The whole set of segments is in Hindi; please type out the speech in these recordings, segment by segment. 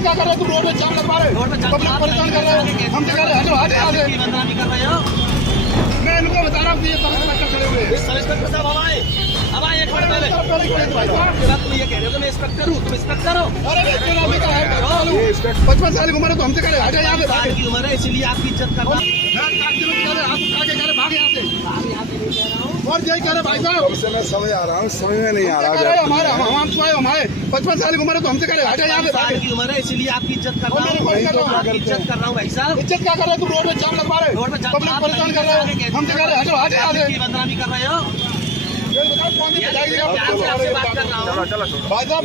क्या कर रहे हो तुम? रोड पे जाम लगवा रहे हो, पब्लिक परेशान कर रहे हो। हम क्या कर रहे हैं? हटो आगे आगे। बदनामी कर रहे हो। मैं इनको बता रहा हूँ कि ये सब इंस्पेक्टर खड़े हुए हैं। सब इंस्पेक्टर साहब अब आए एक मिनट पहले। तुम ये कह रहे हो कि मैं इंस्पेक्टर हूँ, तुम इंस्पेक्टर हो। अरे बच्चे अभी का है 55 साल की उम्र है तो हमसे करे हटे यहाँ पे साल की उम्र है इसीलिए आपकी इज्जत कर रहा हूँ। और यही कह रहे भाई साहब, हमसे मैं समझ आ रहा हूँ, समझ में नहीं आ रहा। हमारे 55 साल की उम्र है तो हमसे करे हटे यहाँ पे। साल की उम्र है इसीलिए आपकी इज्जत कर रहा हूँ। आपकी इज्जत कर रहा हूँ भाई साहब। इज्जत क्या कर रहे हो तुम? रोड पे जाम लगवा रहे हो, रोड पे जाम पब्लिक परेशान कर रहे हो। हमसे करे हटो आगे आगे। बदनामी कर रहे हो। आपसे बात कर रहा हूँ भाई साहब,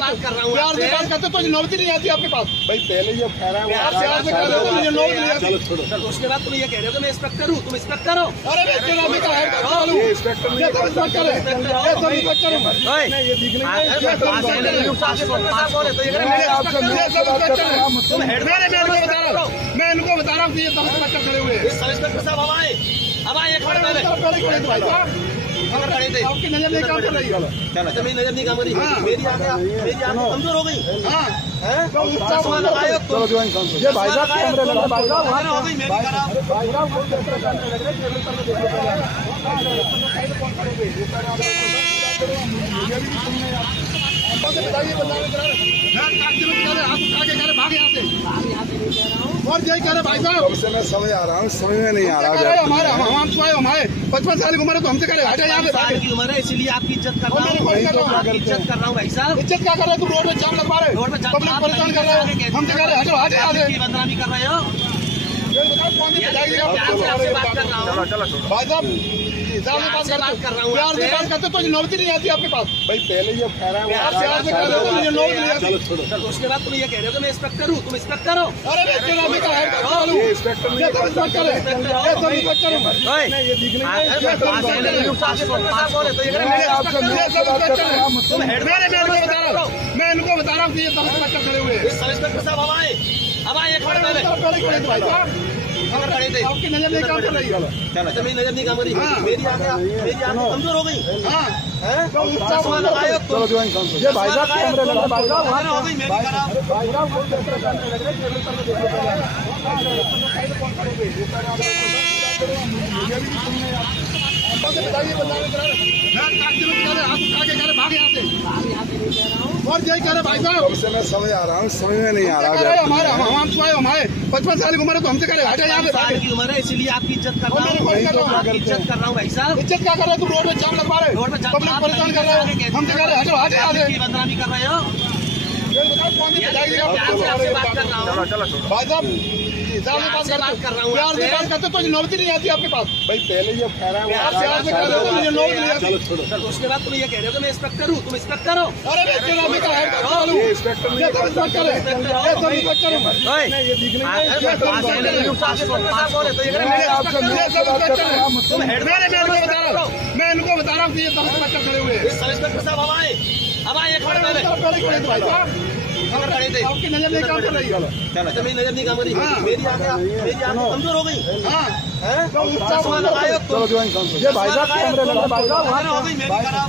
बात कर रहा हूँ प्यार से बात करते तो नौबत नहीं आती आपके पास। भाई पहले ये ठहरा हुआ आप प्यार से कर रहे हो तो मुझे नौबत नहीं आती। उसके बाद तुम ये कह रहे हो कि मैं इंस्पेक्टर हूँ, तुम इंस्पेक्टर हो। अरे बच्चे अभी का है ये इंस्पेक्टर नहीं ये सब इंस्पेक्टर है, ये सब इंस्पेक्टर है। ये दिखने में मैं इनको बता रहा हूँ कि ये सब इंस्पेक्टर खड़े हुए हैं। सब इंस्पेक्टर साहब अब आए एक मिनट पहले। खड़े थे आपकी नजर नहीं काम कर रही है। अच्छा मेरी नजर नहीं काम करी। मेरी आंखें कमजोर हो गई। हाँ चश्मा लगाए हो चलो जो ये भाई साहब कैमरे लगा भाई साहब हो गई मेरी खराब। और यही कह रहे भाई साहब, हमसे मैं समझ आ रहा हूँ, समझ में नहीं आ रहा। हमारे 55 साल की उम्र है तो हमसे करे हटे यहाँ पे। साल की उम्र है इसीलिए आपकी इज्जत कर रहा हूँ। आपकी इज्जत कर रहा हूँ भाई साहब। इज्जत क्या कर रहे हो तुम? रोड पे जाम लगवा रहे हो, रोड पे जाम पब्लिक परेशान कर रहे हो। हमसे करे हटो आगे आगे। बदनामी कर रहे हो। आपसे बात कर रहा हूँ भाई साहब, प्यार से बात करते तो नौबत नहीं आती आपके पास। भाई पहले ये ठहरा हुआ आप प्यार से कर रहे हो तो मुझे नौबत नहीं आती। उसके बाद तुम ये कह रहे हो कि मैं इंस्पेक्टर हूँ, तुम इंस्पेक्टर हो। अरे बच्चे अभी का है ये इंस्पेक्टर नहीं ये सब इंस्पेक्टर है, ये सब इंस्पेक्टर है। ये दिखने में मैं इनको बता रहा हूँ कि ये सब इंस्पेक्टर खड़े हुए हैं। सब इंस्पेक्टर साहब अब आए एक मिनट पहले। खड़े थे आपकी नजर नहीं काम कर रही है। अच्छा मेरी नजर नहीं काम करी। मेरी आंखें कमजोर हो गई। चश्मा लगाए हो चलो जो ये भाई साहब कैमरे लगा भाई साहब हो गई मेरी खराब। और यही कह रहे भाई साहब, हमसे मैं समझ आ रहा हूँ, समझ में नहीं आ रहा। हमारे 55 साल की उम्र है तो हमसे करे हटे यहाँ पे। साल की उम्र है इसीलिए आपकी इज्जत कर रहा हूँ। आपकी इज्जत कर रहा हूँ भाई साहब। इज्जत क्या कर रहे हो तुम? रोड पे जाम लगवा रहे हो, रोड पे जाम पब्लिक परेशान कर रहे हो। हमसे करे हटो आगे आगे। बदनामी कर रहे हो। आपसे बात कर रहा हूँ भाई साहब, बात कर रहा हूँ प्यार से बात करते तो नौबत नहीं आती आपके पास। भाई पहले ये ठहरा हुआ आप प्यार से कर रहे हो तो मुझे नौबत नहीं आती। उसके बाद तुम ये कह रहे हो कि मैं इंस्पेक्टर हूँ, तुम इंस्पेक्टर हो। अरे बच्चे अभी का है ये इंस्पेक्टर नहीं ये सब इंस्पेक्टर है, ये सब इंस्पेक्टर है। ये दिखने में मैं इनको बता रहा हूँ कि ये सब इंस्पेक्टर खड़े हुए हैं। सब इंस्पेक्टर साहब अब आए एक मिनट पहले। खड़े थे आपकी नजर नहीं काम कर रही है। अच्छा मेरी नजर नहीं काम करी। मेरी आंखें कमजोर हो गई। चश्मा लगाए हो चलो जो ये भाई साहब कैमरे लगा भाई साहब हो गई मेरी खराब।